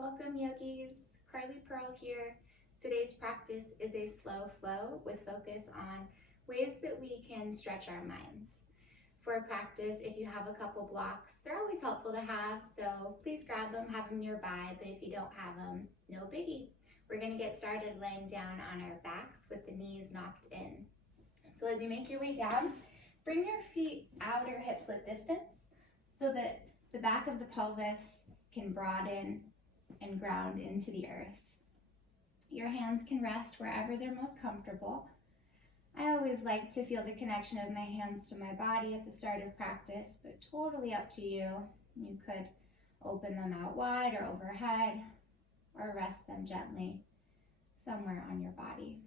Welcome yogis, Carly Pearl here. Today's practice is a slow flow with focus on ways that we can stretch our minds. For practice, if you have a couple blocks, they're always helpful to have, so please grab them, have them nearby, but if you don't have them, no biggie. We're gonna get started laying down on our backs with the knees knocked in. So as you make your way down, bring your feet outer hips width distance so that the back of the pelvis can broaden and ground into the earth. Your hands can rest wherever they're most comfortable. I always like to feel the connection of my hands to my body at the start of practice, but totally up to you. You could open them out wide or overhead, or rest them gently somewhere on your body.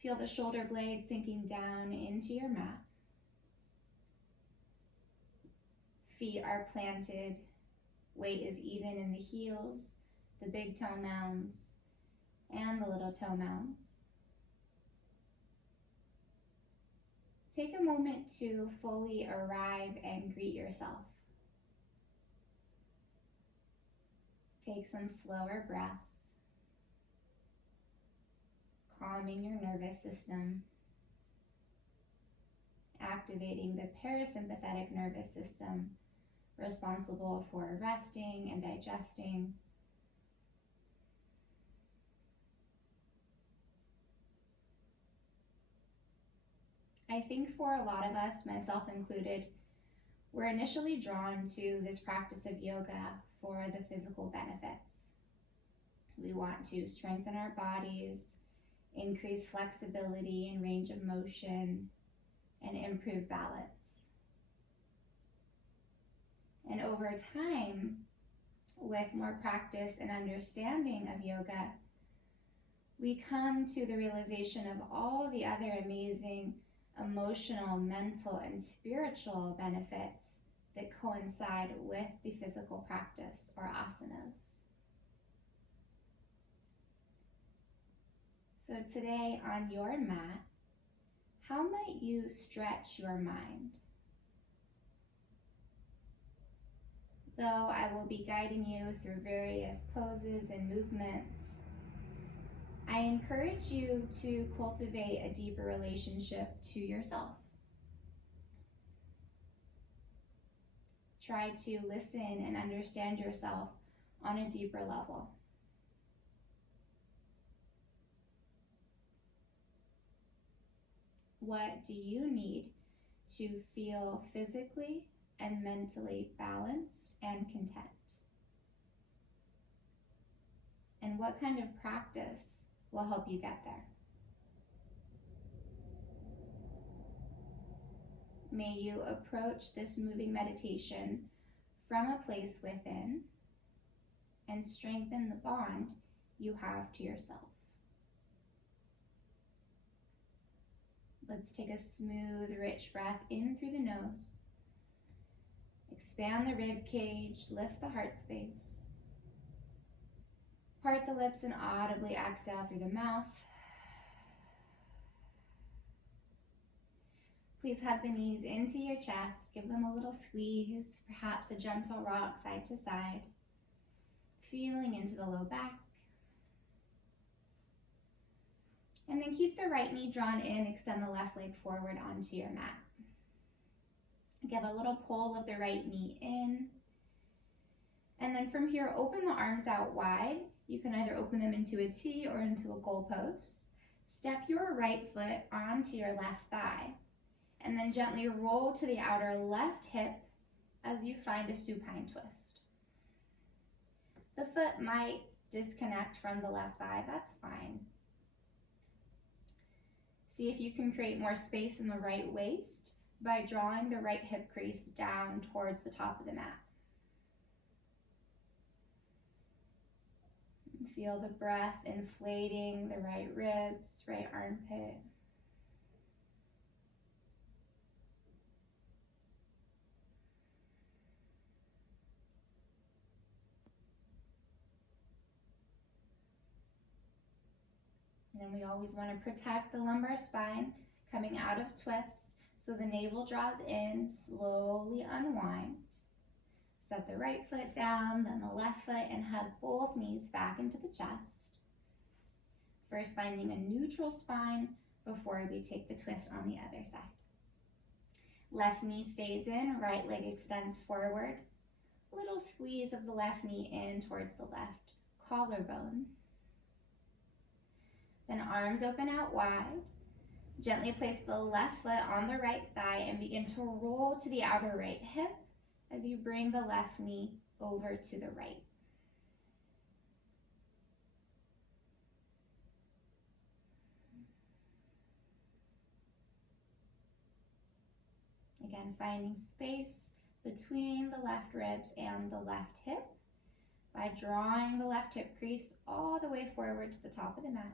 Feel the shoulder blades sinking down into your mat. Feet are planted. Weight is even in the heels, the big toe mounds, and the little toe mounds. Take a moment to fully arrive and greet yourself. Take some slower breaths, calming your nervous system, activating the parasympathetic nervous system, responsible for resting and digesting. I think for a lot of us, myself included, we're initially drawn to this practice of yoga for the physical benefits. We want to strengthen our bodies, increase flexibility and range of motion, and improve balance. And over time, with more practice and understanding of yoga, we come to the realization of all the other amazing emotional, mental, and spiritual benefits that coincide with the physical practice, or asanas. So today on your mat, how might you stretch your mind? Though I will be guiding you through various poses and movements, I encourage you to cultivate a deeper relationship to yourself. Try to listen and understand yourself on a deeper level. What do you need to feel physically and mentally balanced and content? And what kind of practice will help you get there? May you approach this moving meditation from a place within and strengthen the bond you have to yourself. Let's take a smooth, rich breath in through the nose. Expand the rib cage, lift the heart space. Part the lips and audibly exhale through the mouth. Please hug the knees into your chest. Give them a little squeeze, perhaps a gentle rock side to side. Feeling into the low back. And then keep the right knee drawn in, extend the left leg forward onto your mat. Give a little pull of the right knee in. And then from here, open the arms out wide. You can either open them into a T or into a goalpost. Step your right foot onto your left thigh. And then gently roll to the outer left hip as you find a supine twist. The foot might disconnect from the left thigh, that's fine. See if you can create more space in the right waist by drawing the right hip crease down towards the top of the mat. Feel the breath inflating the right ribs, right armpit. And then we always want to protect the lumbar spine coming out of twists. So the navel draws in, slowly unwind. Set the right foot down, then the left foot, and hug both knees back into the chest. First, finding a neutral spine before we take the twist on the other side. Left knee stays in, right leg extends forward. Little squeeze of the left knee in towards the left collarbone. Then arms open out wide. Gently place the left foot on the right thigh and begin to roll to the outer right hip as you bring the left knee over to the right. Again, finding space between the left ribs and the left hip by drawing the left hip crease all the way forward to the top of the mat.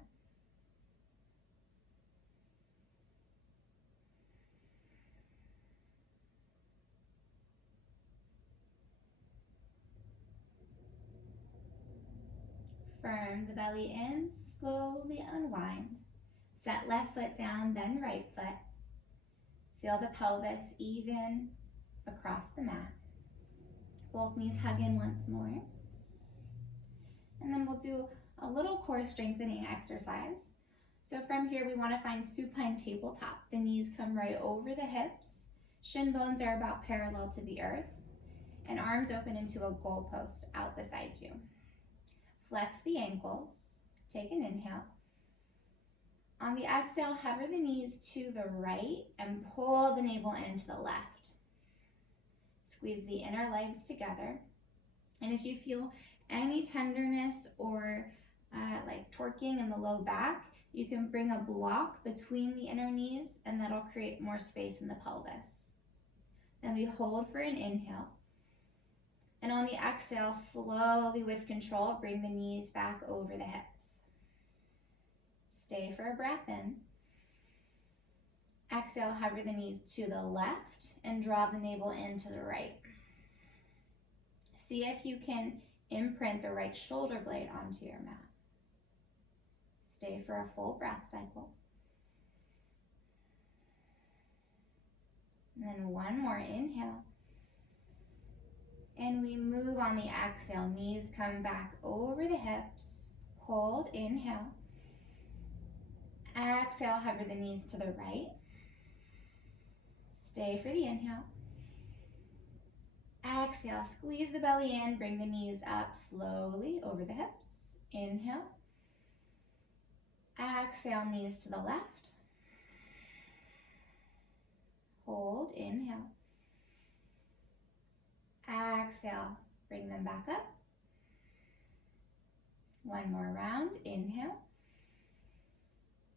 Firm the belly in, slowly unwind. Set left foot down, then right foot. Feel the pelvis even across the mat. Both knees hug in once more. And then we'll do a little core strengthening exercise. So from here, we want to find supine tabletop. The knees come right over the hips. Shin bones are about parallel to the earth. And arms open into a goalpost out beside you. Flex the ankles. Take an inhale. On the exhale, hover the knees to the right and pull the navel in to the left. Squeeze the inner legs together. And if you feel any tenderness or like torquing in the low back, you can bring a block between the inner knees and that'll create more space in the pelvis. Then we hold for an inhale. And on the exhale, slowly with control, bring the knees back over the hips. Stay for a breath in. Exhale, hover the knees to the left and draw the navel into the right. See if you can imprint the right shoulder blade onto your mat. Stay for a full breath cycle. And then one more inhale. And we move on the exhale. Knees come back over the hips. Hold, inhale. Exhale, hover the knees to the right. Stay for the inhale. Exhale, squeeze the belly in, bring the knees up slowly over the hips. Inhale. Exhale, knees to the left. Hold, inhale. Exhale, bring them back up. One more round, inhale.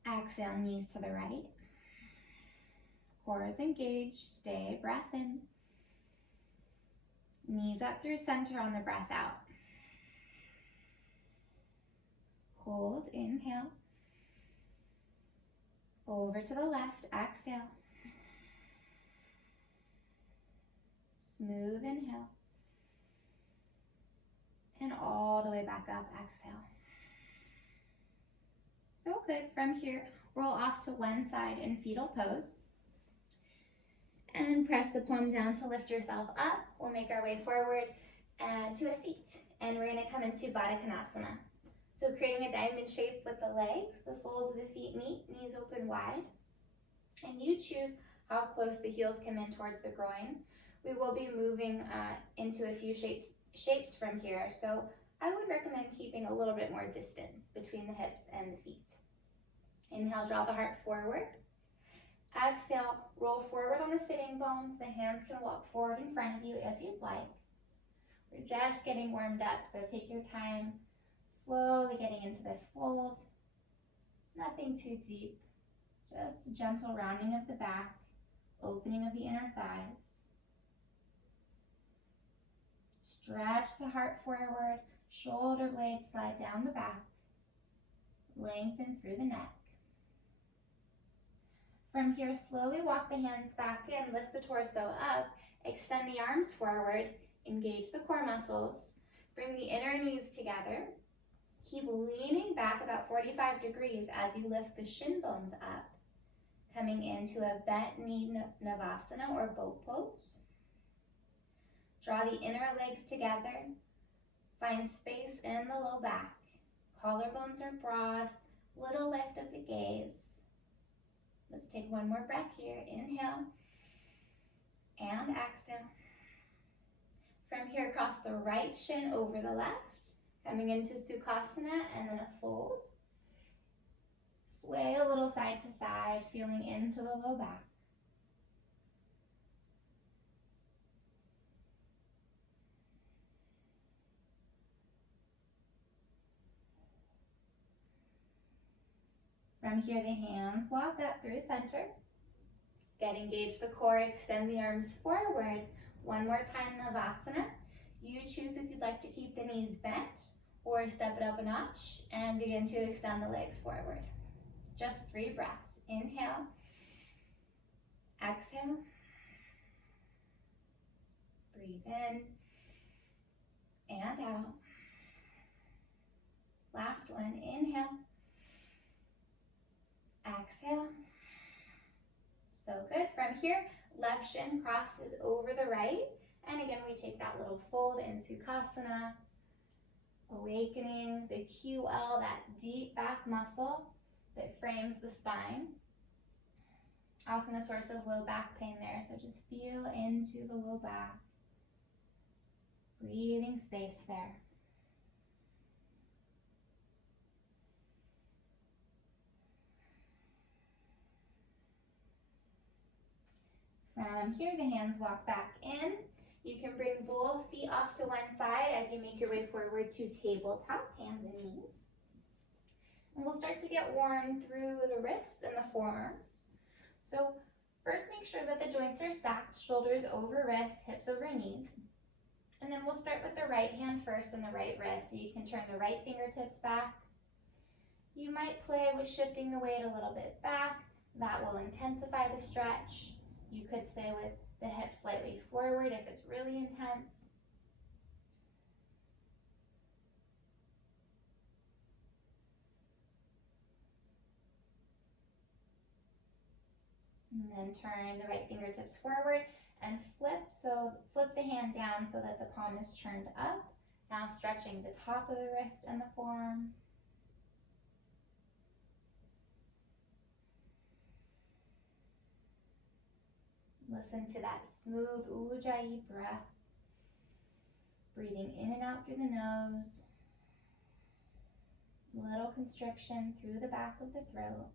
Exhale, knees to the right. Core is engaged, stay, breath in. Knees up through center on the breath out. Hold, inhale. Over to the left, exhale. Smooth inhale. And all the way back up, exhale. So good. From here, roll off to one side in fetal pose. And press the palm down to lift yourself up. We'll make our way forward and to a seat. And we're gonna come into Baddha Konasana. So creating a diamond shape with the legs, the soles of the feet meet, knees open wide. And you choose how close the heels come in towards the groin. We will be moving into a few shapes from here. So I would recommend keeping a little bit more distance between the hips and the feet. Inhale, draw the heart forward. Exhale, roll forward on the sitting bones. The hands can walk forward in front of you if you'd like. We're just getting warmed up, so take your time, slowly getting into this fold. Nothing too deep, just a gentle rounding of the back, opening of the inner thighs. Stretch the heart forward, shoulder blades slide down the back, lengthen through the neck. From here, slowly walk the hands back in, lift the torso up, extend the arms forward, engage the core muscles, bring the inner knees together. Keep leaning back about 45 degrees as you lift the shin bones up, coming into a bent knee Navasana or boat pose. Draw the inner legs together. Find space in the low back. Collarbones are broad. Little lift of the gaze. Let's take one more breath here. Inhale and exhale. From here, cross the right shin over the left, coming into Sukhasana and then a fold. Sway a little side to side, feeling into the low back. From here, the hands walk up through center. Again, engage the core, extend the arms forward. One more time, Navasana. You choose if you'd like to keep the knees bent or step it up a notch and begin to extend the legs forward. Just 3 breaths. Inhale, exhale, breathe in and out. Last one, inhale, exhale. So good. From here, left shin crosses over the right. And again, we take that little fold in Sukhasana, awakening the QL, that deep back muscle that frames the spine. Often a source of low back pain there, so just feel into the low back. Breathing space there. From here, the hands walk back in. You can bring both feet off to one side as you make your way forward to tabletop, hands and knees. And we'll start to get worn through the wrists and the forearms. So first, make sure that the joints are stacked, shoulders over wrists, hips over knees. And then we'll start with the right hand first and the right wrist. So you can turn the right fingertips back. You might play with shifting the weight a little bit back. That will intensify the stretch. You could stay with the hips slightly forward if it's really intense. And then turn the right fingertips forward and flip. So flip the hand down so that the palm is turned up. Now stretching the top of the wrist and the forearm. Listen to that smooth Ujjayi breath. Breathing in and out through the nose. Little constriction through the back of the throat.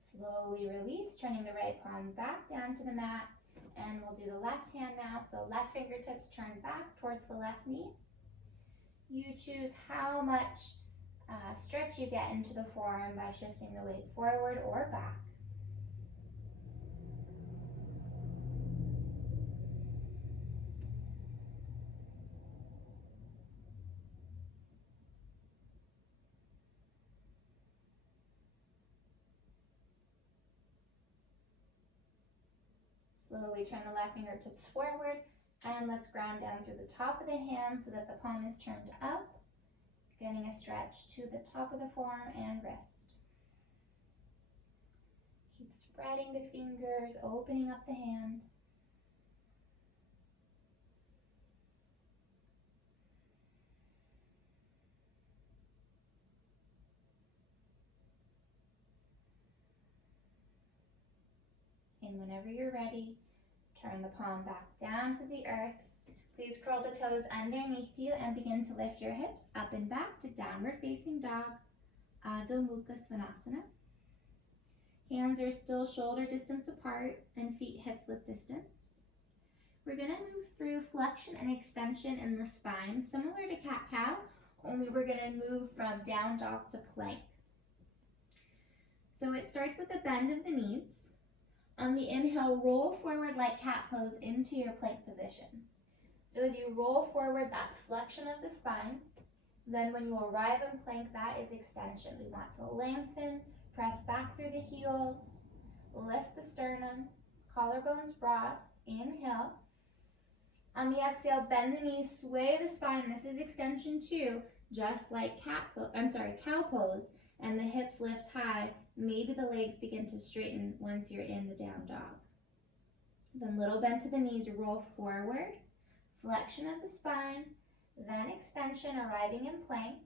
Slowly release, turning the right palm back down to the mat. And we'll do the left hand now. So left fingertips turned back towards the left knee. You choose how much stretch you get into the forearm by shifting the weight forward or back. Slowly turn the left fingertips forward and let's ground down through the top of the hand so that the palm is turned up, getting a stretch to the top of the forearm and wrist. Keep spreading the fingers, opening up the hand. And whenever you're ready, turn the palm back down to the earth. Please curl the toes underneath you and begin to lift your hips up and back to downward facing dog, Adho Mukha Svanasana. Hands are still shoulder distance apart and feet hips width distance. We're going to move through flexion and extension in the spine, similar to cat-cow, only we're going to move from down dog to plank. So it starts with a bend of the knees. On the inhale, roll forward like cat pose into your plank position. So as you roll forward, that's flexion of the spine. Then when you arrive in plank, that is extension. We want to lengthen, press back through the heels, lift the sternum, collarbones broad, inhale. On the exhale, bend the knees, sway the spine. This is extension too, just like cow pose, and the hips lift high. Maybe the legs begin to straighten once you're in the down dog. Then little bend to the knees, roll forward, flexion of the spine, then extension, arriving in plank.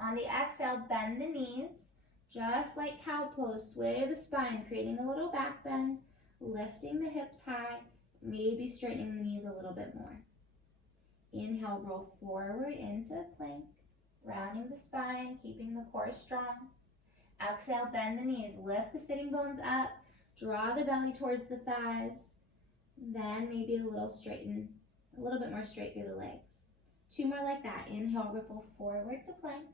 On the exhale, bend the knees, just like cow pose, sway the spine, creating a little back bend, lifting the hips high, maybe straightening the knees a little bit more. Inhale, roll forward into plank, rounding the spine, keeping the core strong. Exhale, bend the knees, lift the sitting bones up, draw the belly towards the thighs, then maybe a little bit more straight through the legs. 2 more like that. Inhale, ripple forward to plank.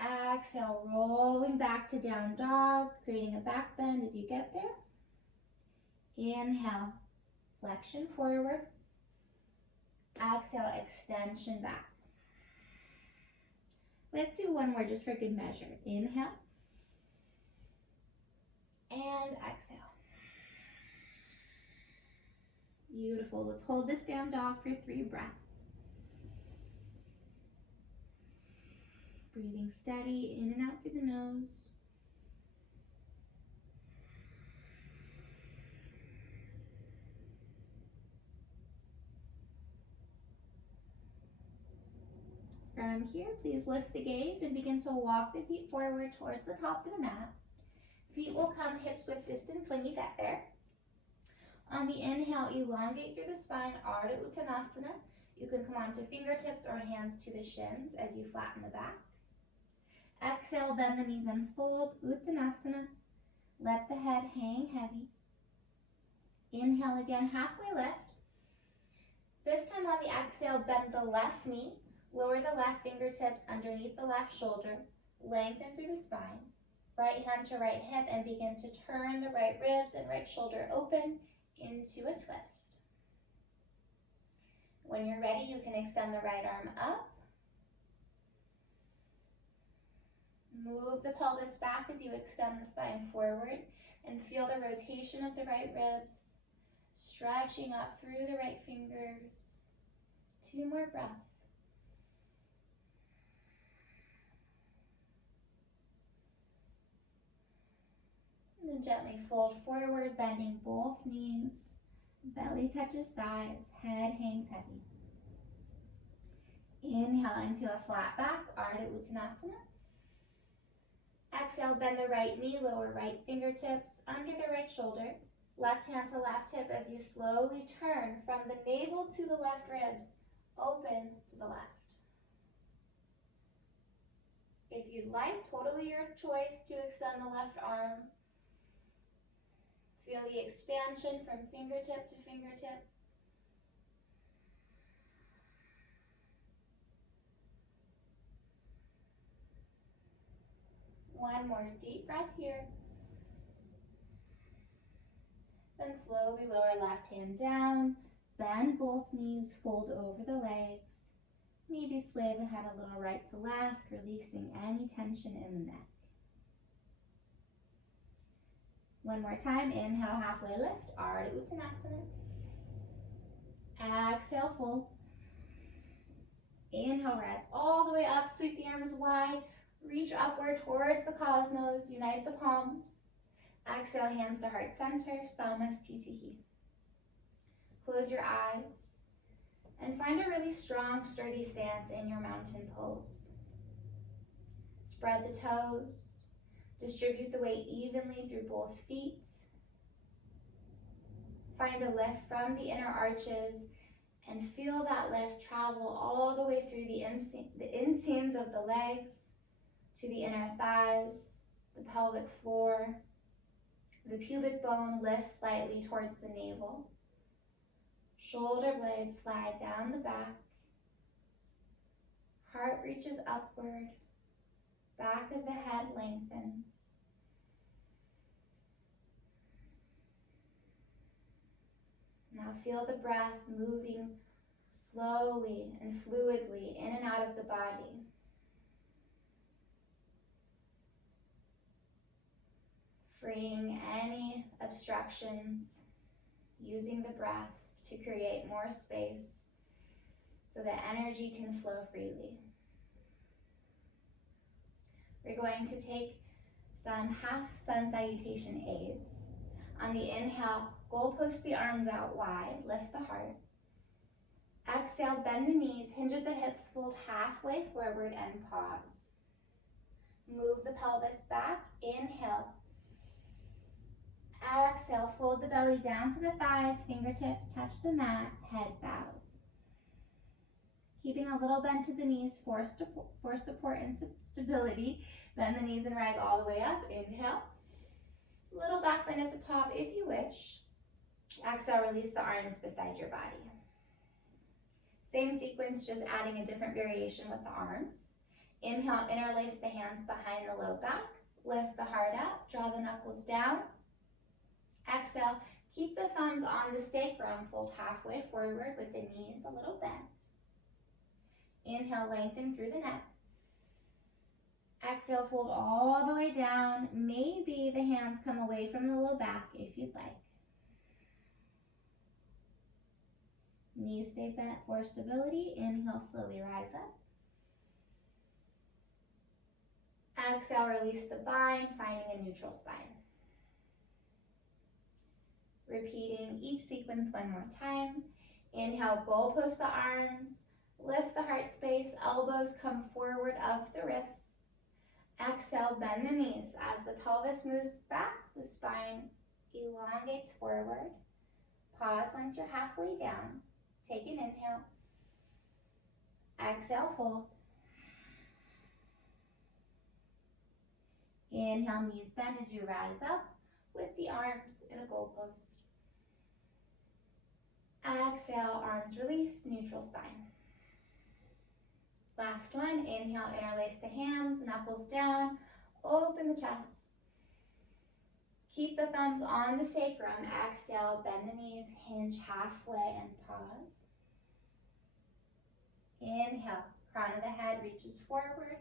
Exhale, rolling back to down dog, creating a back bend as you get there. Inhale, flexion forward. Exhale, extension back. Let's do one more just for good measure. Inhale and exhale. Beautiful. Let's hold this down dog for 3 breaths. Breathing steady in and out through the nose. From here, please lift the gaze and begin to walk the feet forward towards the top of the mat. Feet will come hips width distance when you get there. On the inhale, elongate through the spine, Ardha Uttanasana. You can come onto fingertips or hands to the shins as you flatten the back. Exhale, bend the knees and fold, Uttanasana. Let the head hang heavy. Inhale again, halfway lift. This time on the exhale, bend the left knee. Lower the left fingertips underneath the left shoulder. Lengthen through the spine. Right hand to right hip and begin to turn the right ribs and right shoulder open into a twist. When you're ready, you can extend the right arm up. Move the pelvis back as you extend the spine forward and feel the rotation of the right ribs, stretching up through the right fingers. 2 more breaths. And then gently fold forward, bending both knees. Belly touches thighs, head hangs heavy. Inhale into a flat back, Ardha Uttanasana. Exhale, bend the right knee, lower right fingertips under the right shoulder. Left hand to left hip as you slowly turn from the navel to the left ribs, open to the left. If you'd like, totally your choice to extend the left arm. Feel the expansion from fingertip to fingertip. One more deep breath here. Then slowly lower left hand down, bend both knees, fold over the legs. Maybe sway the head a little right to left, releasing any tension in the neck. One more time, inhale, halfway lift, Ardha Uttanasana. Exhale, fold. Inhale, rise all the way up, sweep the arms wide, reach upward towards the cosmos, unite the palms. Exhale, hands to heart center, Samastitihi. Close your eyes and find a really strong, sturdy stance in your mountain pose. Spread the toes. Distribute the weight evenly through both feet. Find a lift from the inner arches and feel that lift travel all the way through the inseams of the legs to the inner thighs, the pelvic floor. The pubic bone lifts slightly towards the navel. Shoulder blades slide down the back. Heart reaches upward. Back of the head lengthens. Now feel the breath moving slowly and fluidly in and out of the body. Freeing any obstructions, using the breath to create more space so that energy can flow freely. We're going to take some half sun salutation A's. On the inhale, goalpost the arms out wide, lift the heart. Exhale, bend the knees, hinge at the hips, fold halfway forward and pause. Move the pelvis back, inhale. Exhale, fold the belly down to the thighs, fingertips touch the mat, head bows. Keeping a little bend to the knees for support and stability. Bend the knees and rise all the way up, inhale. Little back bend at the top if you wish. Exhale, release the arms beside your body. Same sequence, just adding a different variation with the arms. Inhale, interlace the hands behind the low back. Lift the heart up, draw the knuckles down. Exhale, keep the thumbs on the sacrum, fold halfway forward with the knees a little bent. Inhale, lengthen through the neck. Exhale, fold all the way down. Maybe the hands come away from the low back if you'd like. Knees stay bent for stability. Inhale, slowly rise up. Exhale, release the bind, finding a neutral spine. Repeating each sequence one more time. Inhale, goalpost the arms, lift the heart space, elbows come forward of the wrists. Exhale, bend the knees. As the pelvis moves back, the spine elongates forward. Pause once you're halfway down. Take an inhale. Exhale, fold. Inhale, knees bend as you rise up with the arms in a goalpost. Exhale, arms release, neutral spine. Last one, inhale, interlace the hands, knuckles down, open the chest. Keep the thumbs on the sacrum. Exhale, bend the knees, hinge halfway and pause. Inhale, crown of the head reaches forward.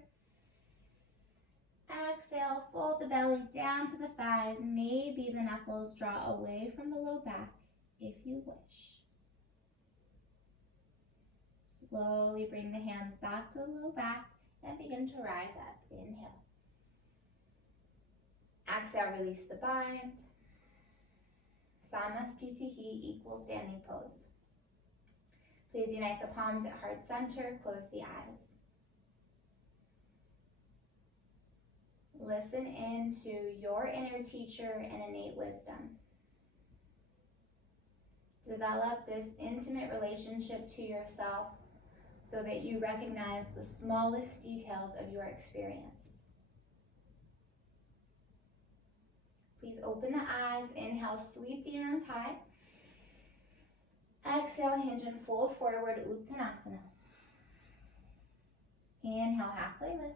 Exhale, fold the belly down to the thighs. Maybe the knuckles draw away from the low back if you wish. Slowly bring the hands back to the low back and begin to rise up. Inhale. Exhale, release the bind. Samastitihi, equal standing pose. Please unite the palms at heart center, close the eyes. Listen into your inner teacher and innate wisdom. Develop this intimate relationship to yourself so that you recognize the smallest details of your experience. Please open the eyes. Inhale, sweep the arms high. Exhale, hinge and fold forward, Uttanasana. Inhale, halfway lift.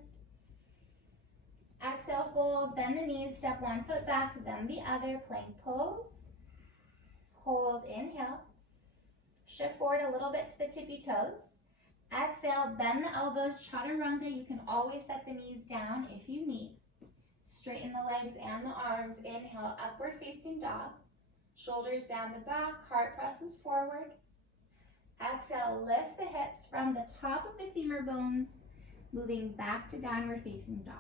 Exhale, fold, bend the knees, step one foot back, then the other, plank pose. Hold, inhale. Shift forward a little bit to the tippy toes. Exhale, bend the elbows, chaturanga. You can always set the knees down if you need. Straighten the legs and the arms. Inhale, upward facing dog. Shoulders down the back, heart presses forward. Exhale, lift the hips from the top of the femur bones, moving back to downward facing dog.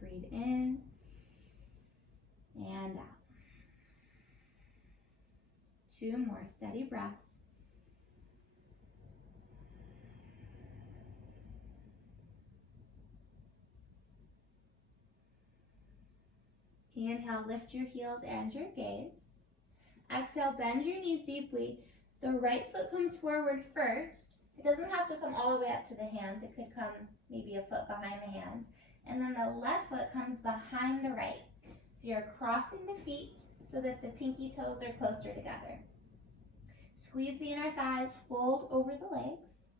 Breathe in and out. 2 more steady breaths. Inhale, lift your heels and your gaze. Exhale, bend your knees deeply. The right foot comes forward first. It doesn't have to come all the way up to the hands. It could come maybe a foot behind the hands. And then the left foot comes behind the right. So you're crossing the feet so that the pinky toes are closer together. Squeeze the inner thighs, fold over the legs.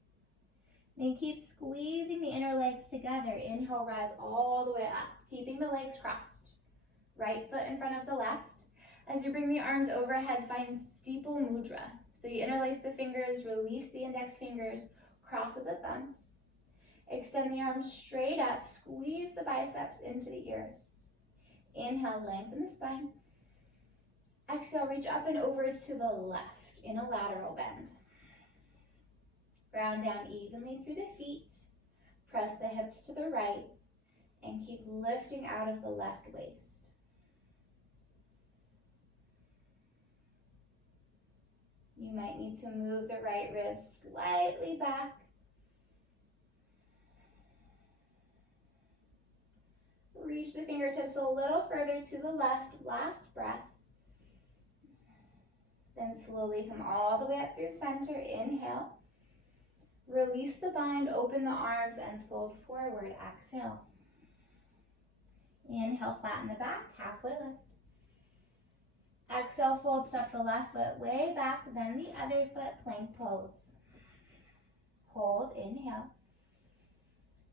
Then keep squeezing the inner legs together. Inhale, rise all the way up, keeping the legs crossed. Right foot in front of the left. As you bring the arms overhead, find steeple mudra. So you interlace the fingers, release the index fingers, cross at the thumbs. Extend the arms straight up, squeeze the biceps into the ears. Inhale, lengthen the spine. Exhale, reach up and over to the left in a lateral bend. Ground down evenly through the feet. Press the hips to the right and keep lifting out of the left waist. You might need to move the right ribs slightly back. Reach the fingertips a little further to the left, last breath. Then slowly come all the way up through center, inhale. Release the bind, open the arms and fold forward, exhale. Inhale, flatten the back, halfway lift. Exhale, fold, step the left foot way back, then the other foot, plank pose. Hold, inhale.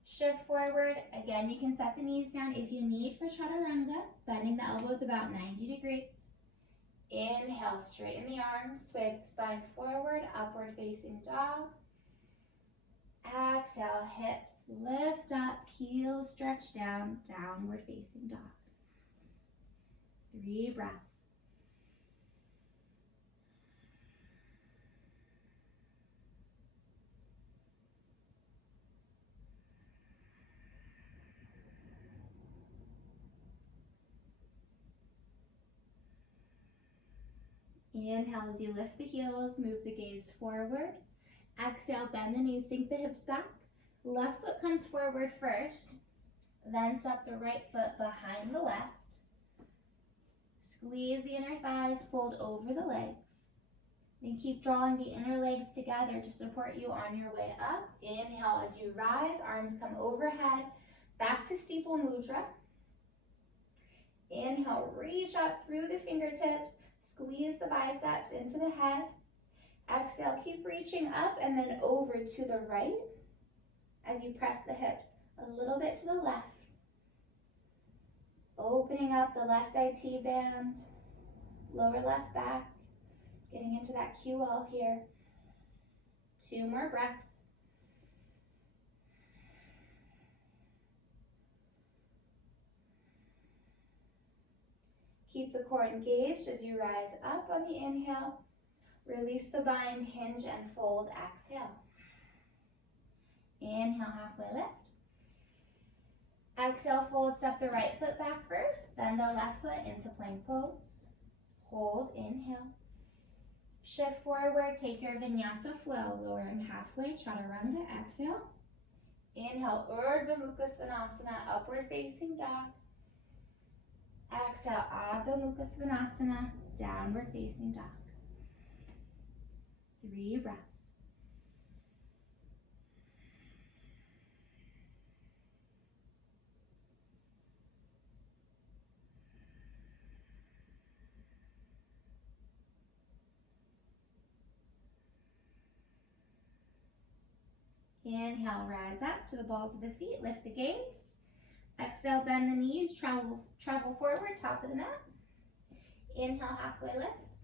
Shift forward. Again, you can set the knees down if you need for chaturanga, bending the elbows about 90 degrees. Inhale, straighten the arms, sway the spine forward, upward facing dog. Exhale, hips lift up, heels stretch down, downward facing dog. 3 breaths. Inhale as you lift the heels, move the gaze forward. Exhale, bend the knees, sink the hips back. Left foot comes forward first, then step the right foot behind the left. Squeeze the inner thighs, fold over the legs. Then keep drawing the inner legs together to support you on your way up. Inhale as you rise, arms come overhead, back to steeple mudra. Inhale, reach up through the fingertips, squeeze the biceps into the head. Exhale, keep reaching up and then over to the right as you press the hips a little bit to the left. Opening up the left IT band, lower left back, getting into that QL here. 2 more breaths. Keep the core engaged as you rise up on the inhale. Release the bind, hinge and fold, exhale. Inhale, halfway lift. Exhale, fold, step the right foot back first, then the left foot into plank pose. Hold, inhale. Shift forward, take your vinyasa flow, lower and halfway, chaturanga, exhale. Inhale, Urdhva Mukha Svanasana, upward facing dog. Exhale, Adho Mukha Svanasana, downward facing dog. 3 breaths. Inhale, rise up to the balls of the feet, lift the gaze. Exhale, bend the knees, travel forward, top of the mat. Inhale, halfway lift.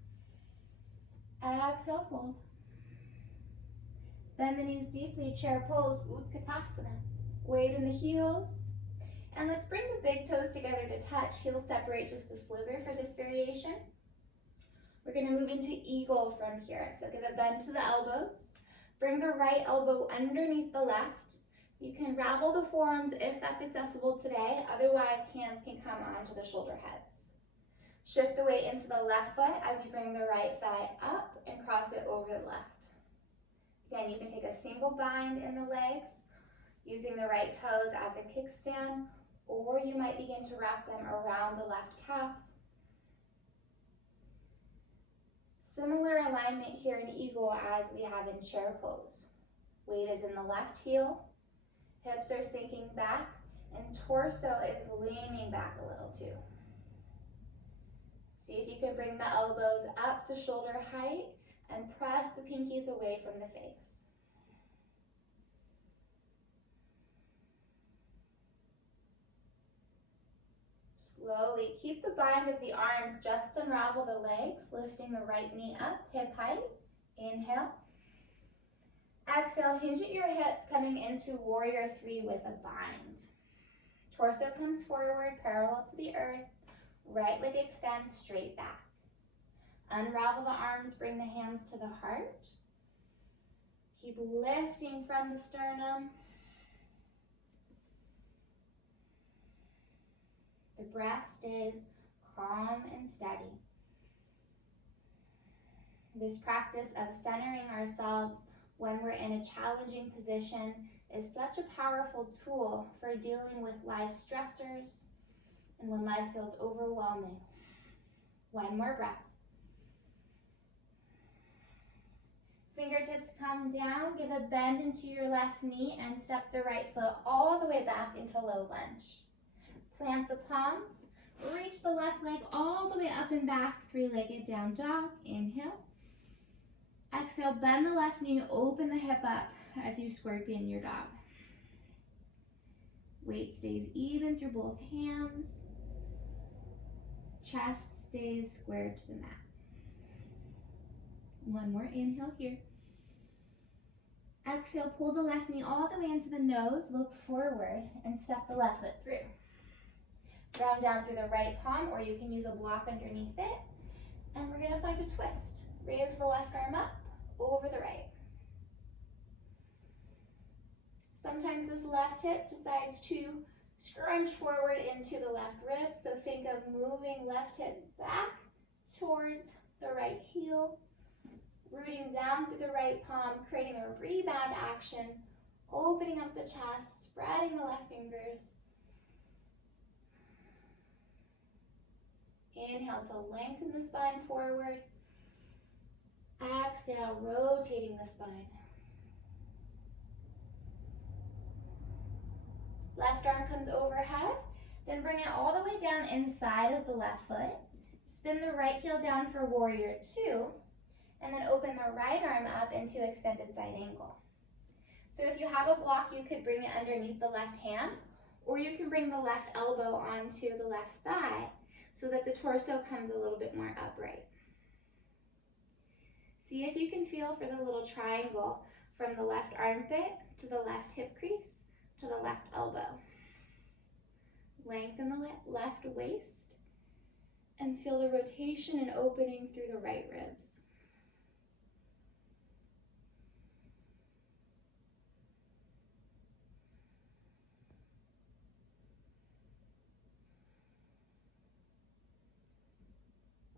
Exhale, fold. Bend the knees deeply, chair pose, Utkatasana. Weight in the heels. And let's bring the big toes together to touch. Heels separate just a sliver for this variation. We're going to move into eagle from here. So give a bend to the elbows. Bring the right elbow underneath the left. You can ravel the forearms if that's accessible today. Otherwise, hands can come onto the shoulder heads. Shift the weight into the left foot as you bring the right thigh up and cross it over the left. Again, you can take a single bind in the legs, using the right toes as a kickstand, or you might begin to wrap them around the left calf. Similar alignment here in eagle as we have in chair pose. Weight is in the left heel, hips are sinking back, and torso is leaning back a little too. See if you can bring the elbows up to shoulder height and press the pinkies away from the face. Slowly keep the bind of the arms, just unravel the legs, lifting the right knee up, hip height. Inhale. Exhale, hinge at your hips, coming into warrior 3 with a bind. Torso comes forward, parallel to the earth. Right leg extends straight back. Unravel the arms, bring the hands to the heart. Keep lifting from the sternum. The breath stays calm and steady. This practice of centering ourselves when we're in a challenging position is such a powerful tool for dealing with life stressors and when life feels overwhelming. One more breath. Fingertips come down, give a bend into your left knee and step the right foot all the way back into low lunge. Plant the palms, reach the left leg all the way up and back, three-legged down dog. Inhale. Exhale, bend the left knee, open the hip up as you scorpion your dog. Weight stays even through both hands. Chest stays squared to the mat. One more inhale here. Exhale, pull the left knee all the way into the nose, look forward, and step the left foot through. Round down through the right palm, or you can use a block underneath it. And we're gonna find a twist. Raise the left arm up, over the right. Sometimes this left hip decides to scrunch forward into the left rib, so think of moving left hip back towards the right heel, rooting down through the right palm, creating a rebound action, opening up the chest, spreading the left fingers. Inhale to lengthen the spine forward. Exhale, rotating the spine. Left arm comes overhead, then bring it all the way down inside of the left foot. Spin the right heel down for warrior two, and then open the right arm up into extended side angle. So if you have a block, you could bring it underneath the left hand, or you can bring the left elbow onto the left thigh so that the torso comes a little bit more upright. See if you can feel for the little triangle from the left armpit to the left hip crease to the left elbow. Lengthen the left waist and feel the rotation and opening through the right ribs.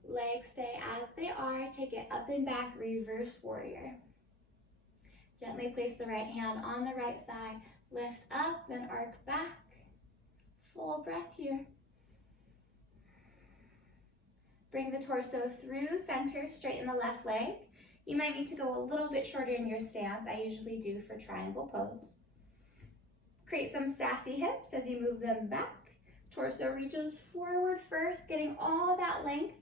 Legs stay as they are. Take it up and back, reverse warrior. Gently place the right hand on the right thigh. Lift up and arc back. Full breath here. Bring the torso through center, straighten the left leg. You might need to go a little bit shorter in your stance. I usually do for triangle pose. Create some sassy hips as you move them back. Torso reaches forward first, getting all that length.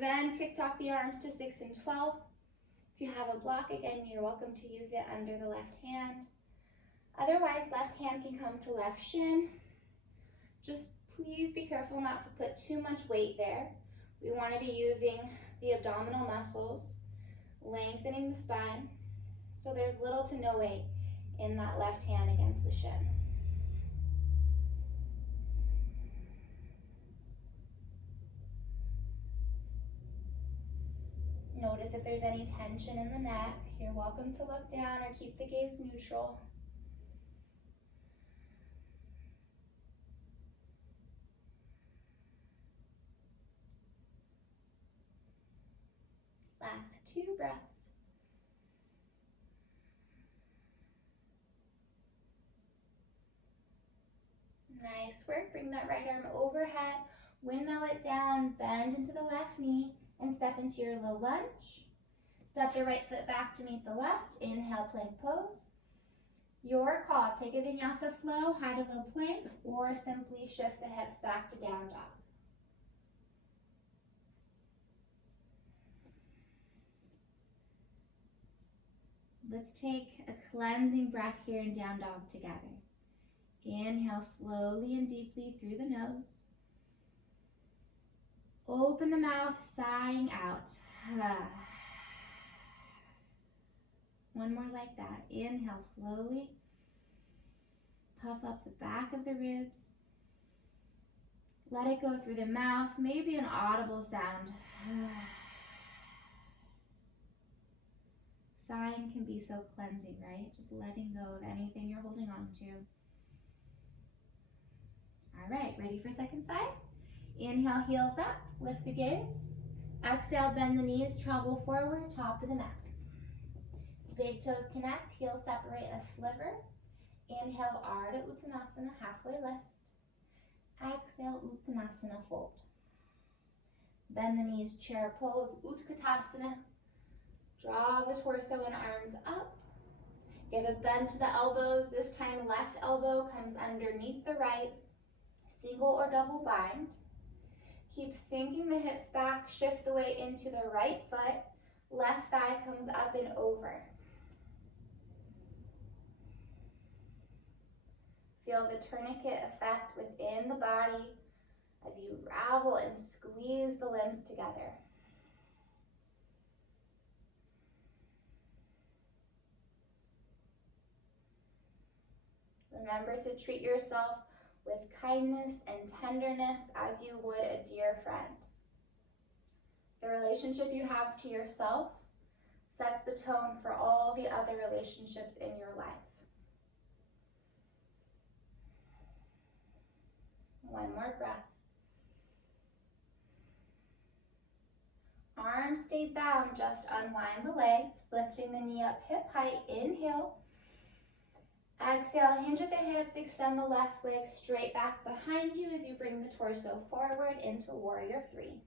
Then tick-tock the arms to 6 and 12. If you have a block, again, you're welcome to use it under the left hand. Otherwise, left hand can come to left shin. Just please be careful not to put too much weight there. We want to be using the abdominal muscles, lengthening the spine, so there's little to no weight in that left hand against the shin. Notice if there's any tension in the neck. You're welcome to look down or keep the gaze neutral. Last 2 breaths. Nice work. Bring that right arm overhead. Windmill it down, bend into the left knee, and step into your low lunge. Step the right foot back to meet the left. Inhale, plank pose. Your call. Take a vinyasa flow, high to low plank, or simply shift the hips back to down dog. Let's take a cleansing breath here in down dog together. Inhale slowly and deeply through the nose. Open the mouth, sighing out. One more like that. Inhale slowly. Puff up the back of the ribs. Let it go through the mouth, maybe an audible sound. Sighing can be so cleansing, right? Just letting go of anything you're holding on to. All right, ready for second side? Inhale, heels up, lift the gaze. Exhale, bend the knees, travel forward, top of the mat. Big toes connect, heels separate a sliver. Inhale, Ardha Uttanasana, halfway lift. Exhale, Uttanasana, fold. Bend the knees, chair pose, Utkatasana. Draw the torso and arms up. Give a bend to the elbows. This time, left elbow comes underneath the right. Single or double bind. Keep sinking the hips back. Shift the weight into the right foot. Left thigh comes up and over. Feel the tourniquet effect within the body as you ravel and squeeze the limbs together. Remember to treat yourself with kindness and tenderness as you would a dear friend. The relationship you have to yourself sets the tone for all the other relationships in your life. One more breath. Arms stay bound, just unwind the legs, lifting the knee up hip height, inhale. Exhale, hinge at the hips, extend the left leg straight back behind you as you bring the torso forward into warrior three.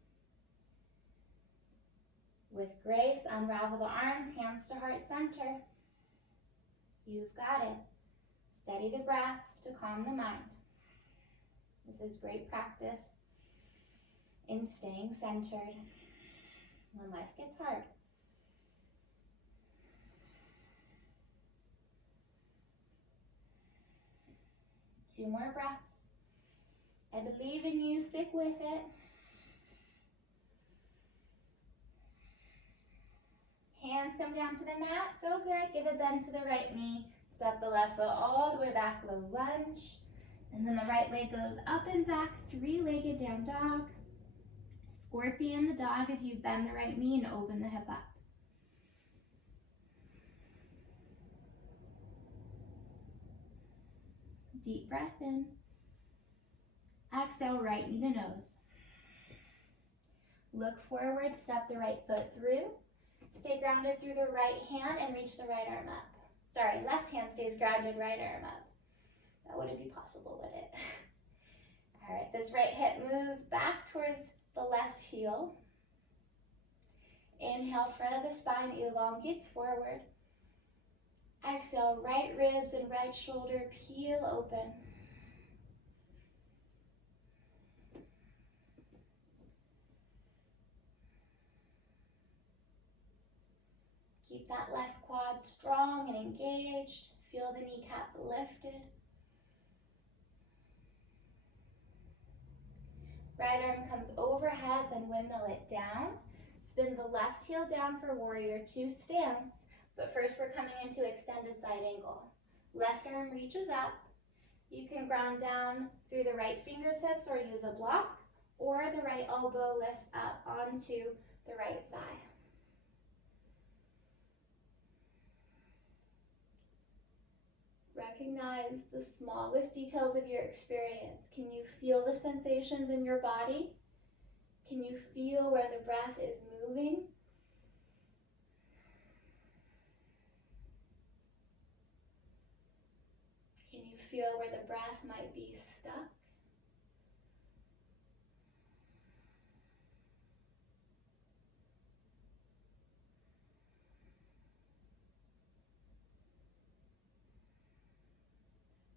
With grace, unravel the arms, hands to heart center. You've got it. Steady the breath to calm the mind. This is great practice in staying centered when life gets hard. Two more breaths. I believe in you, stick with it. Hands come down to the mat, so good. Give a bend to the right knee. Step the left foot all the way back, low lunge. And then the right leg goes up and back, three-legged down dog. Scorpion the dog as you bend the right knee and open the hip up. Deep breath in. Exhale, right knee to nose. Look forward, step the right foot through. Stay grounded through the right hand and reach the right arm up. Sorry, left hand stays grounded, right arm up. That wouldn't be possible, would it? All right, this right hip moves back towards the left heel. Inhale, front of the spine elongates forward. Exhale, right ribs and right shoulder peel open. Keep that left quad strong and engaged. Feel the kneecap lifted. Right arm comes overhead, then windmill it down. Spin the left heel down for warrior two stance. But first we're coming into extended side angle. Left arm reaches up. You can ground down through the right fingertips or use a block, or the right elbow lifts up onto the right thigh. Recognize the smallest details of your experience. Can you feel the sensations in your body? Can you feel where the breath is moving? Can you feel where the breath might be stuck?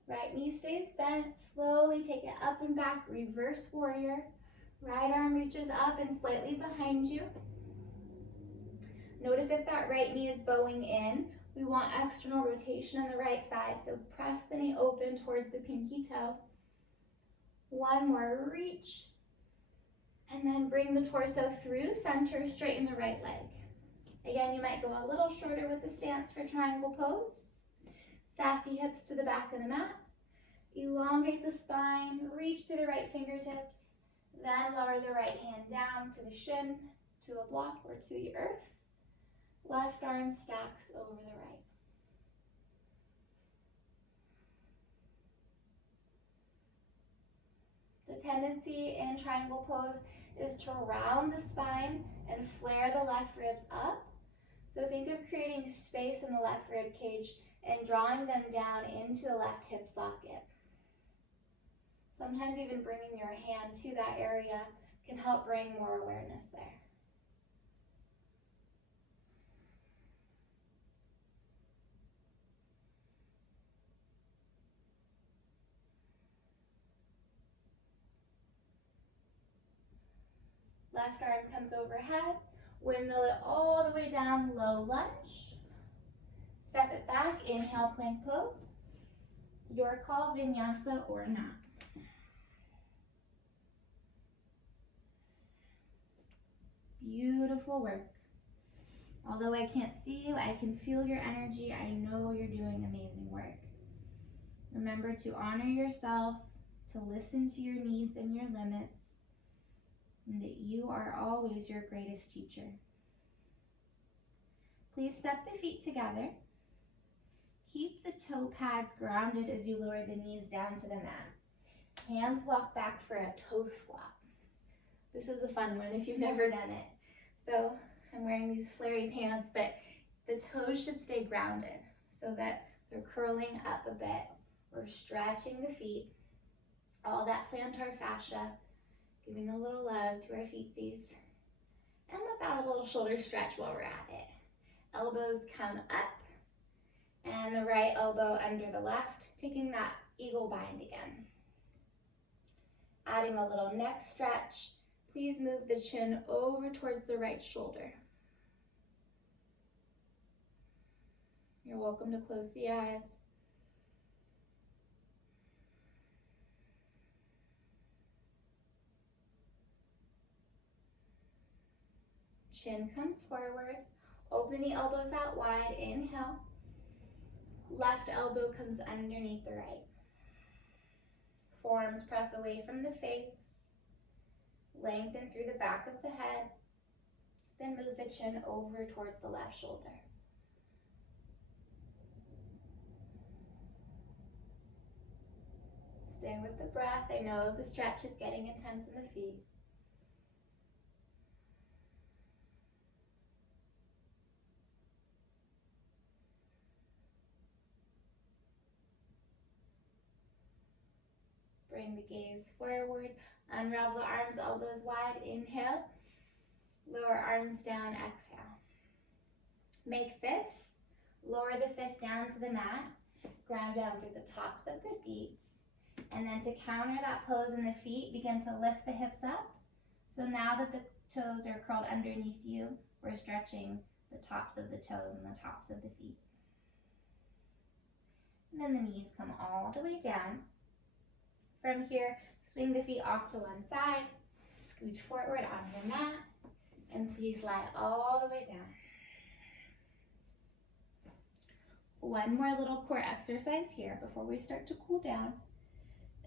Right knee stays bent. Slowly take it up and back, reverse warrior. Right arm reaches up and slightly behind you. Notice if that right knee is bowing in. We want external rotation in the right thigh, so press the knee open towards the pinky toe. One more, reach. And then bring the torso through center, straighten the right leg. Again, you might go a little shorter with the stance for triangle pose. Sassy hips to the back of the mat. Elongate the spine, reach through the right fingertips, then lower the right hand down to the shin, to a block, or to the earth. Left arm stacks over the right. The tendency in triangle pose is to round the spine and flare the left ribs up. So think of creating space in the left rib cage and drawing them down into the left hip socket. Sometimes even bringing your hand to that area can help bring more awareness there. Left arm comes overhead, windmill it all the way down, low lunge. Step it back, inhale, plank pose. Your call, vinyasa or not. Beautiful work. Although I can't see you, I can feel your energy. I know you're doing amazing work. Remember to honor yourself, to listen to your needs and your limits, and that you are always your greatest teacher. Please step the feet together. Keep the toe pads grounded as you lower the knees down to the mat. Hands walk back for a toe squat. This is a fun one if you've never done it. So I'm wearing these flary pants, but the toes should stay grounded so that they're curling up a bit. We're stretching the feet, all that plantar fascia, giving a little love to our feetsies. And let's add a little shoulder stretch while we're at it. Elbows come up, and the right elbow under the left, taking that eagle bind again. Adding a little neck stretch. Please move the chin over towards the right shoulder. You're welcome to close the eyes. Chin comes forward. Open the elbows out wide. Inhale. Left elbow comes underneath the right. Forearms press away from the face. Lengthen through the back of the head. Then move the chin over towards the left shoulder. Stay with the breath. I know the stretch is getting intense in the feet. Bring the gaze forward. Unravel the arms, elbows wide. Inhale. Lower arms down. Exhale. Make fists. Lower the fists down to the mat. Ground down through the tops of the feet. And then to counter that pose in the feet, begin to lift the hips up. So now that the toes are curled underneath you, we're stretching the tops of the toes and the tops of the feet. And then the knees come all the way down. From here, swing the feet off to one side, scooch forward on your mat, and please lie all the way down. One more little core exercise here before we start to cool down.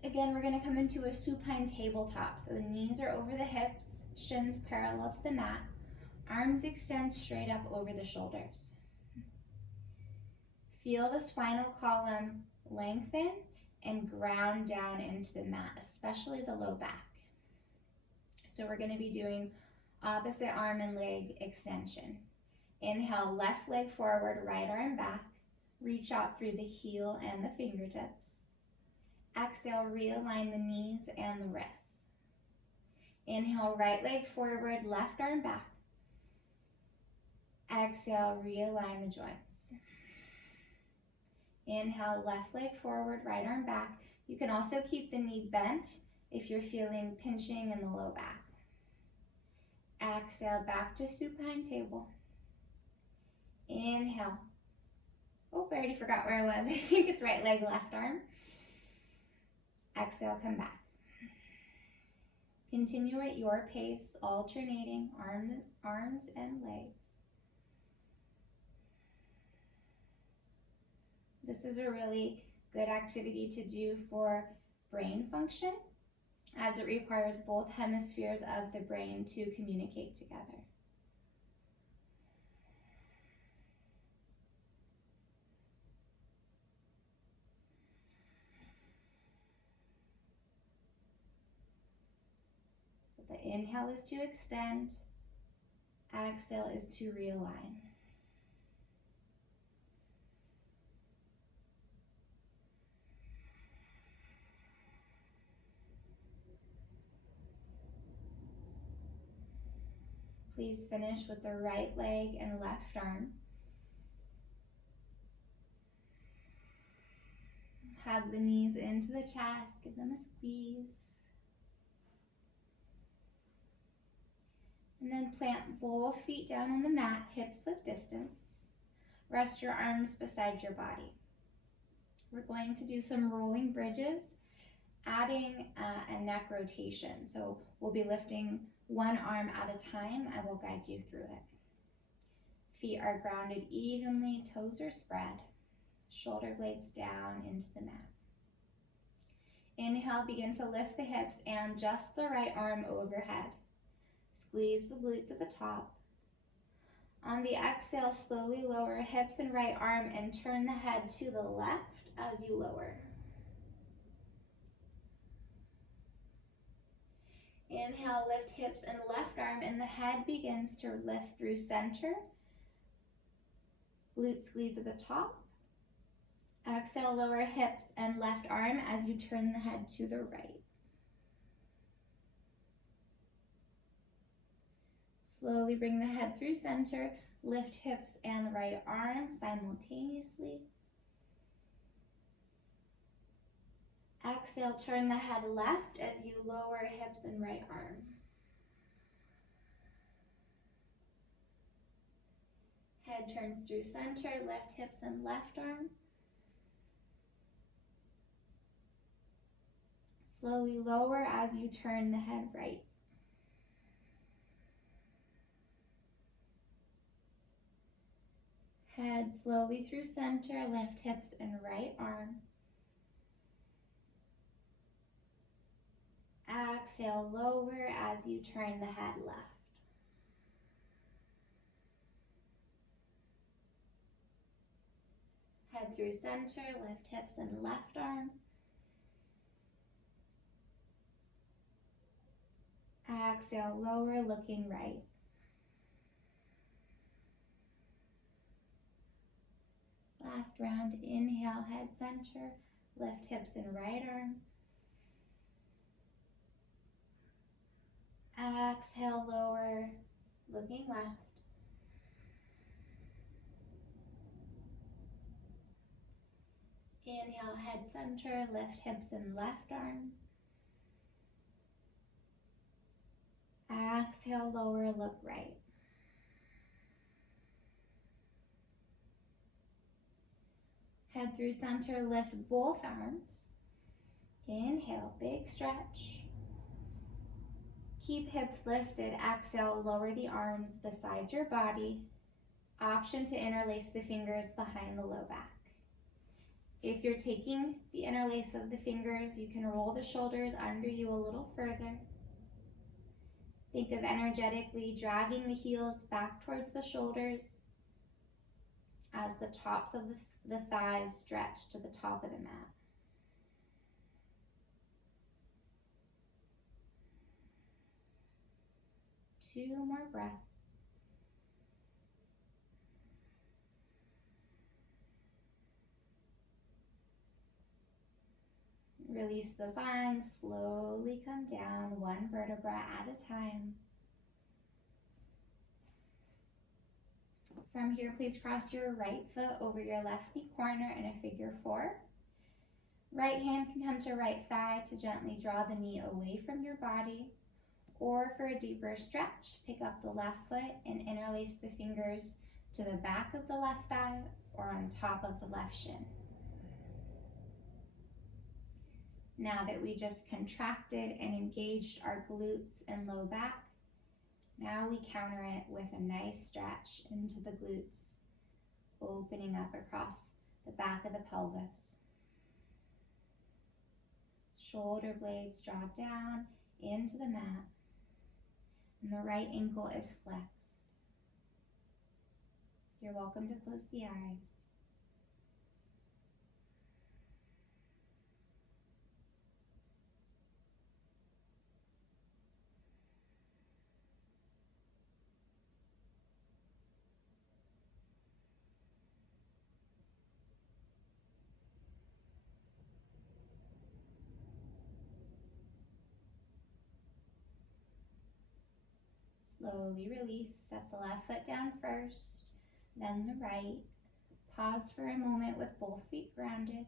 Again, we're going to come into a supine tabletop. So the knees are over the hips, shins parallel to the mat, arms extend straight up over the shoulders. Feel the spinal column lengthen and ground down into the mat, especially the low back. So we're going to be doing opposite arm and leg extension. Inhale, left leg forward, right arm back. Reach out through the heel and the fingertips. Exhale, realign the knees and the wrists. Inhale, right leg forward, left arm back. Exhale, realign the joints. Inhale, left leg forward, right arm back. You can also keep the knee bent if you're feeling pinching in the low back. Exhale, back to supine table. Inhale. Oh, I already forgot where I was. I think it's right leg, left arm. Exhale, come back. Continue at your pace, alternating arms and legs. This is a really good activity to do for brain function, as it requires both hemispheres of the brain to communicate together. So the inhale Inhale is to extend. Exhale is to realign. Please finish with the right leg and left arm. Hug the knees into the chest, give them a squeeze. And then plant both feet down on the mat, hips width distance. Rest your arms beside your body. We're going to do some rolling bridges, adding a neck rotation. So we'll be lifting one arm at a time. I will guide you through it. Feet are grounded evenly, toes are spread, shoulder blades down into the mat. Inhale, begin to lift the hips and just the right arm overhead. Squeeze the glutes at the top. On the exhale, slowly lower hips and right arm and turn the head to the left as you lower. Inhale, lift hips and left arm, and the head begins to lift through center. Glute squeeze at the top. Exhale, lower hips and left arm as you turn the head to the right. Slowly bring the head through center. Lift hips and right arm simultaneously. Exhale, turn the head left as you lower hips and right arm. Head turns through center, lift hips and left arm. Slowly lower as you turn the head right. Head slowly through center, lift hips and right arm. Exhale, lower as you turn the head left. Head through center, lift hips and left arm. Exhale, lower, looking right. Last round, inhale, head center, lift hips and right arm. Exhale, lower, looking left. Inhale, head center, lift hips and left arm. Exhale, lower, look right. Head through center, lift both arms. Inhale, big stretch. Keep hips lifted. Exhale, lower the arms beside your body. Option to interlace the fingers behind the low back. If you're taking the interlace of the fingers, you can roll the shoulders under you a little further. Think of energetically dragging the heels back towards the shoulders as the tops of the thighs stretch to the top of the mat. Two more breaths. Release the bind, slowly come down one vertebra at a time. From here, please cross your right foot over your left knee corner in a figure four. Right hand can come to right thigh to gently draw the knee away from your body. Or for a deeper stretch, pick up the left foot and interlace the fingers to the back of the left thigh or on top of the left shin. Now that we just contracted and engaged our glutes and low back, now we counter it with a nice stretch into the glutes, opening up across the back of the pelvis. Shoulder blades draw down into the mat, and the right ankle is flexed. You're welcome to close the eyes. Slowly release. Set the left foot down first, then the right. Pause for a moment with both feet grounded.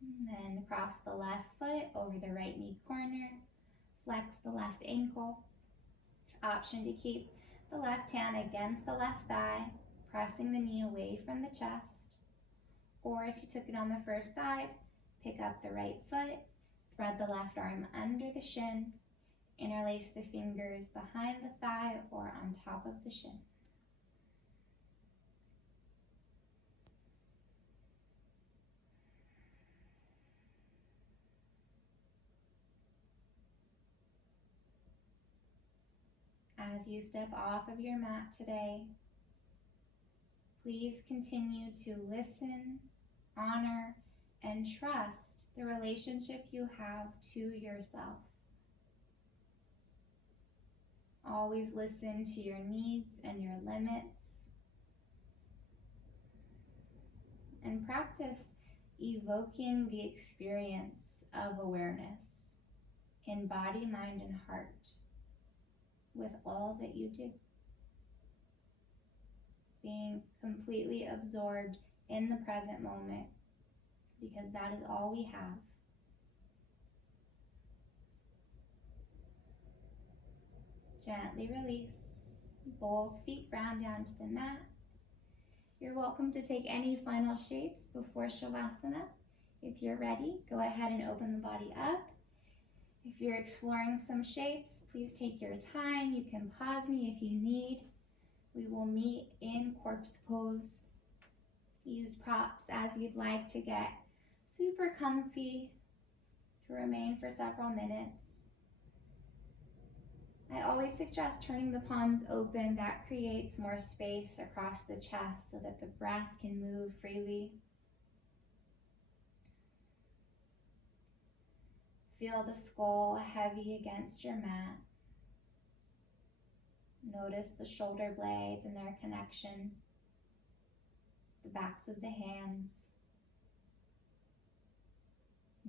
And then cross the left foot over the right knee corner. Flex the left ankle. Option to keep the left hand against the left thigh, pressing the knee away from the chest. Or if you took it on the first side, pick up the right foot, thread the left arm under the shin, interlace the fingers behind the thigh or on top of the shin. As you step off of your mat today, please continue to listen, honor, and trust the relationship you have to yourself. Always listen to your needs and your limits. And practice evoking the experience of awareness in body, mind, and heart with all that you do. Being completely absorbed in the present moment, because that is all we have. Gently release. Both feet ground down to the mat. You're welcome to take any final shapes before Shavasana. If you're ready, go ahead and open the body up. If you're exploring some shapes, please take your time. You can pause me if you need. We will meet in corpse pose. Use props as you'd like to get super comfy, to remain for several minutes. I always suggest turning the palms open. That creates more space across the chest so that the breath can move freely. Feel the skull heavy against your mat. Notice the shoulder blades and their connection, the backs of the hands.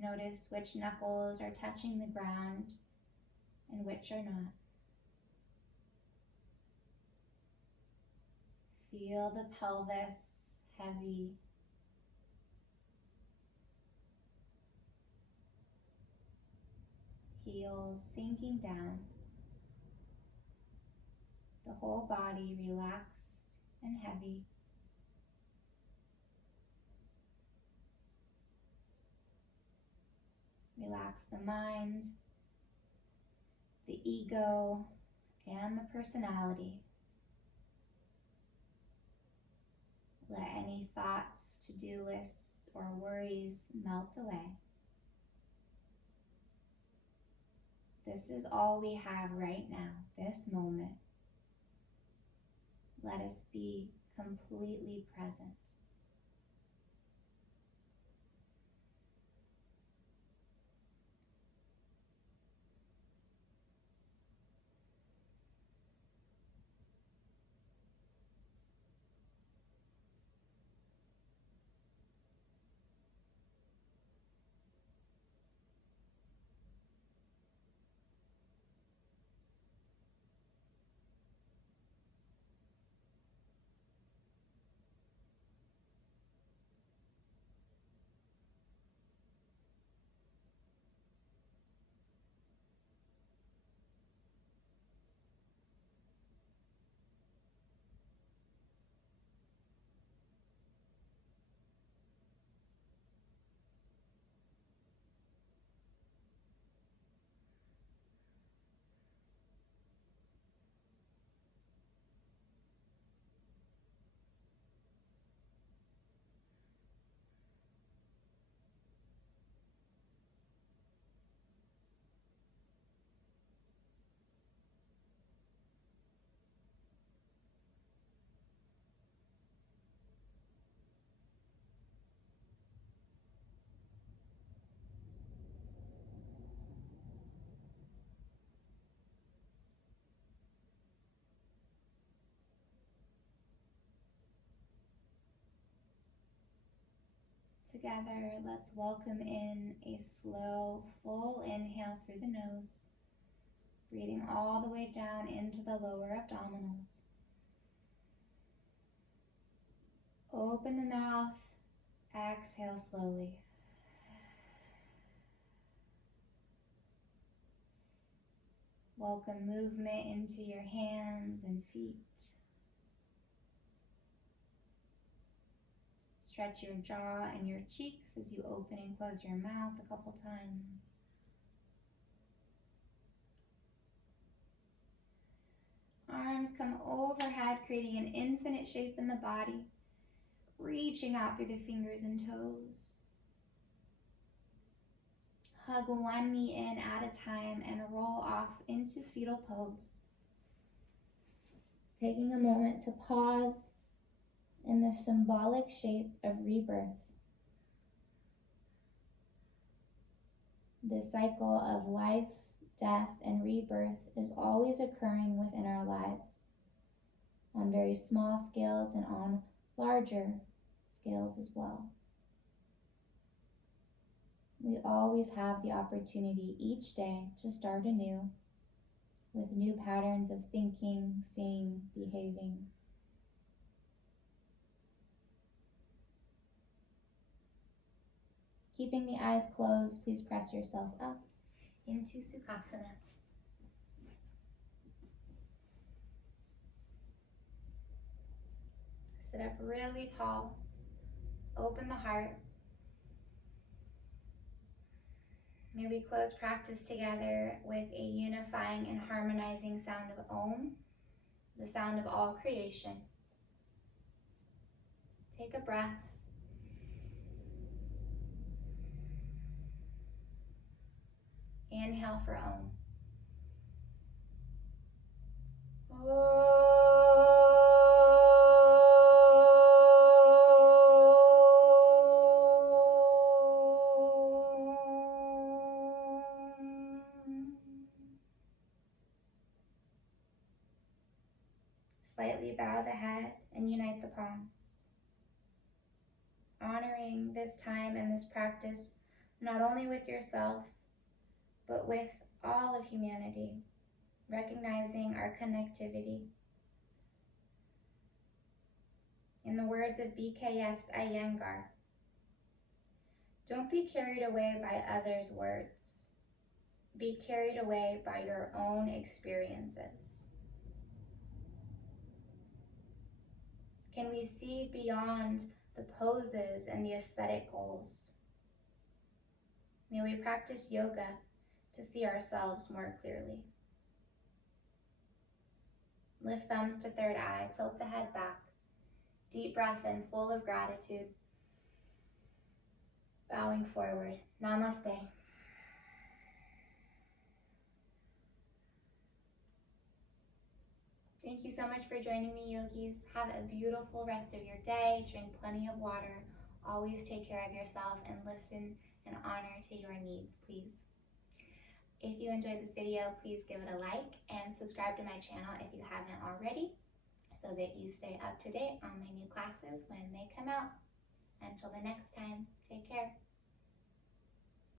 Notice which knuckles are touching the ground and which are not. Feel the pelvis heavy. Heels sinking down. The whole body relaxed and heavy. Relax the mind, the ego, and the personality. Let any thoughts, to-do lists, or worries melt away. This is all we have right now, this moment. Let us be completely present. Together, let's welcome in a slow, full inhale through the nose. Breathing all the way down into the lower abdominals. Open the mouth, exhale slowly. Welcome movement into your hands and feet. Stretch your jaw and your cheeks as you open and close your mouth a couple times. Arms come overhead, creating an infinite shape in the body, reaching out through the fingers and toes. Hug one knee in at a time and roll off into fetal pose. Taking a moment to pause in the symbolic shape of rebirth. This cycle of life, death, and rebirth is always occurring within our lives, on very small scales and on larger scales as well. We always have the opportunity each day to start anew with new patterns of thinking, seeing, behaving. Keeping the eyes closed, please press yourself up into Sukhasana. Sit up really tall. Open the heart. May we close practice together with a unifying and harmonizing sound of Om, the sound of all creation. Take a breath. Inhale for Om. Slightly bow the head and unite the palms. Honoring this time and this practice, not only with yourself, but with all of humanity, recognizing our connectivity. In the words of BKS Iyengar, don't be carried away by others' words. Be carried away by your own experiences. Can we see beyond the poses and the aesthetic goals? May we practice yoga to see ourselves more clearly. Lift thumbs to third eye, tilt the head back. Deep breath in, full of gratitude. Bowing forward. Namaste. Thank you so much for joining me, yogis. Have a beautiful rest of your day. Drink plenty of water. Always take care of yourself and listen and honor to your needs, please. If you enjoyed this video, please give it a like and subscribe to my channel if you haven't already, so that you stay up to date on my new classes when they come out. Until the next time, take care.